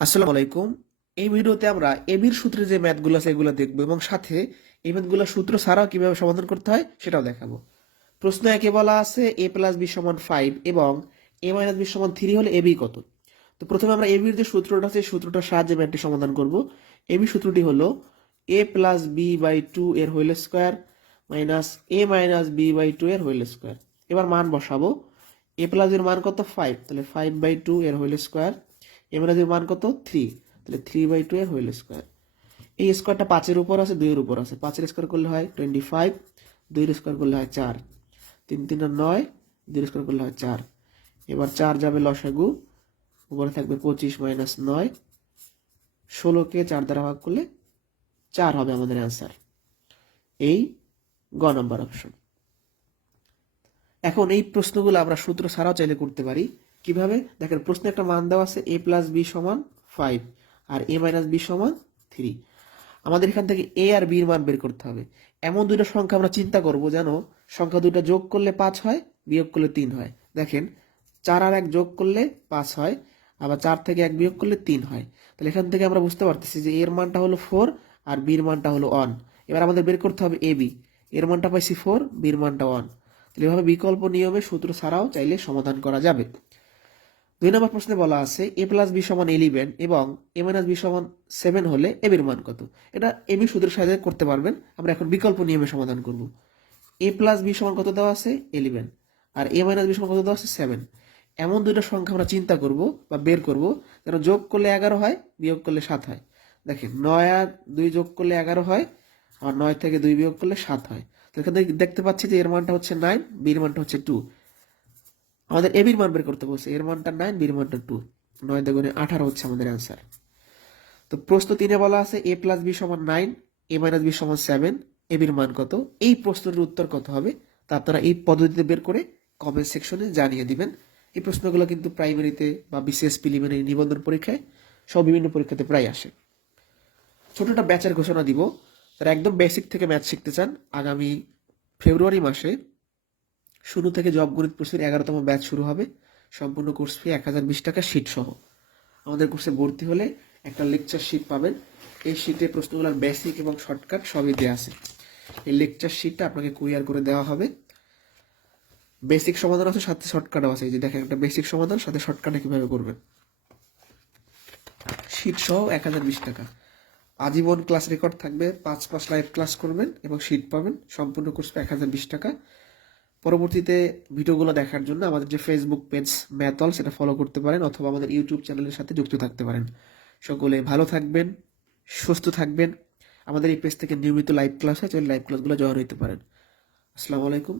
আসসালামু আলাইকুম। এই ভিডিওতে আমরা এবির সূত্রে যে ম্যাথগুলো আছে এগুলো দেখবো এবং সাথে এই ম্যাথগুলো সূত্র ছাড়াও কিভাবে সমাধান করতে হয় সেটাও দেখাবো। প্রশ্ন একে বলা আছে এ প্লাস বি সমান 5 এবং এ মাইনাস বি সমান 3 হলে এবি কত। তো প্রথমে আমরা এবির যে সূত্রটা আছে সূত্রটার সাহায্যে ম্যাথটি সমাধান করব। এবি সূত্রটি হলো এ প্লাস বি বাই 2 এর whole square minus A minus B by 2 এর হোল স্কোয়ার। এবার মান বসাবো। এ প্লাস এর মান কত 5, তাহলে 5/2 এর হোল স্কোয়ার। এ মাইনাস এর মান কত 3, তাহলে 3/2 এর হোল স্কোয়ার। এই স্কোয়ারটা 5 এর উপর আছে 2 এর উপর আছে, 5 এর স্কোয়ার করলে হয় 25, 2 এর স্কোয়ার করলে হয় 4, 3 3 9, 2 এর স্কোয়ার করলে হয় 4। এবার 4 যাবে লসাগু, উপরে থাকবে 25 মাইনাস 9, 16কে 4 দ্বারা ভাগ করলে 4 হবে আমাদের অ্যান্সার। এই গ নাম্বার অপশন। এখন এই প্রশ্নগুলো আমরা সূত্র ছাড়াও চাইলে করতে পারি। কিভাবে দেখেন, প্রশ্নে একটা মান দেওয়া আছে এ প্লাস বি সমান 5 আর এ মাইনাস বি সমান 3। আমাদের এখান থেকে এ আর বির মান বের করতে হবে। এমন দুইটা সংখ্যা আমরা চিন্তা করব যেন সংখ্যা দুইটা যোগ করলে 5 হয়, বিয়োগ করলে 3 হয়। দেখেন 4 আর 1 যোগ করলে 5 হয়, আবার 4 থেকে 1 বিয়োগ করলে 3 হয়। তাহলে এখান থেকে আমরা বুঝতে পারতেছি যে এর মানটা হলো 4 আর বির মানটা হলো 1। এবার আমাদের বের করতে হবে এ বি। এর মানটা পাইছি 4, বির মানটা 1। তাহলে এভাবে বিকল্প নিয়মে সূত্র ছাড়াও চাইলে সমাধান করা যাবে। 2 নম্বর প্রশ্নে বলা আছে এ প্লাস বি সমান 11 এবং এ মাইনাস বি সমান 7 হলে এ বির মান কত। এটা এবি সূত্রের সাহায্যে করতে পারবেন। আমরা এখন বিকল্প নিয়মে সমাধান করব। এ প্লাস বি সমান কত দেওয়া আছে 11 আর এ মাইনাস বি সমান কত দেওয়া আছে 7। এমন দুইটা সংখ্যা আমরা চিন্তা করব বা বের করব যেন যোগ করলে 11 হয়, বিয়োগ করলে 7 হয়। দেখেন 9 আর 2 যোগ করলে 11 হয়, আর 9 থেকে 2 বিয়োগ করলে 7 হয়। তো এখানে দেখতে পাচ্ছি যে এর মানটা হচ্ছে 9, বির মানটা হচ্ছে 2। আমাদের এ বির মান বের করতে বলছে, এর মানটা 9, বির মানটা 2, 9 দুগুণে 18 হচ্ছে আমাদের অ্যান্সার। তো প্রশ্ন 3-এ বলা আছে এ প্লাস বি সমান 9, এ মাইনাস বি সমান 7, এ বির মান কত। এই প্রশ্নের উত্তর কত হবে তা আপনারা এই পদ্ধতিতে বের করে কমেন্ট সেকশনে জানিয়ে দিবেন। এই প্রশ্নগুলো কিন্তু প্রাইমারিতে বা বিসিএস প্রিলিমিনারি নিবন্ধন পরীক্ষায় সব বিভিন্ন পরীক্ষাতে প্রায় আসে। ছোট একটা ব্যাচের ঘোষণা দিব। যারা একদম বেসিক থেকে ম্যাথ শিখতে চান, আগামী ফেব্রুয়ারি মাসে শুরু থেকে জব গণিত প্রস্তুতির 11তম ব্যাচ শুরু হবে। সম্পূর্ণ কোর্স ফি 1020 টাকা শীট সহ। আমাদের কোর্সে ভর্তি হলে একটা লেকচার শীট পাবেন। এই শীটে প্রশ্নগুলোর বেসিক এবং শর্টকাট সবই দেওয়া আছে। এই লেকচার শীটটা আপনাকে কুরিয়ার করে দেওয়া হবে। বেসিক সমাধান আছে, সাথে শর্টকাটও আছে। এই যে দেখেন একটা বেসিক সমাধান, সাথে শর্টকাটে কিভাবে করবেন। শীট সহ 1020 টাকা। আজীবন ক্লাস রেকর্ড থাকবে, 5 লাইভ ক্লাস করবেন এবং শীট পাবেন। সম্পূর্ণ কোর্স ফি 1020 টাকা। পরবর্তীতে ভিডিওগুলো দেখার জন্য আমাদের যে ফেসবুক পেজ ম্যাথল সেটা ফলো করতে পারেন, অথবা আমাদের ইউটিউব চ্যানেলের সাথে যুক্ত থাকতে পারেন। সকলে ভালো থাকবেন, সুস্থ থাকবেন। আমাদের এই পেজ থেকে নিয়মিত লাইভ ক্লাস হয়, লাইভ ক্লাসগুলো জয়েন হতে পারেন। আসসালামু আলাইকুম।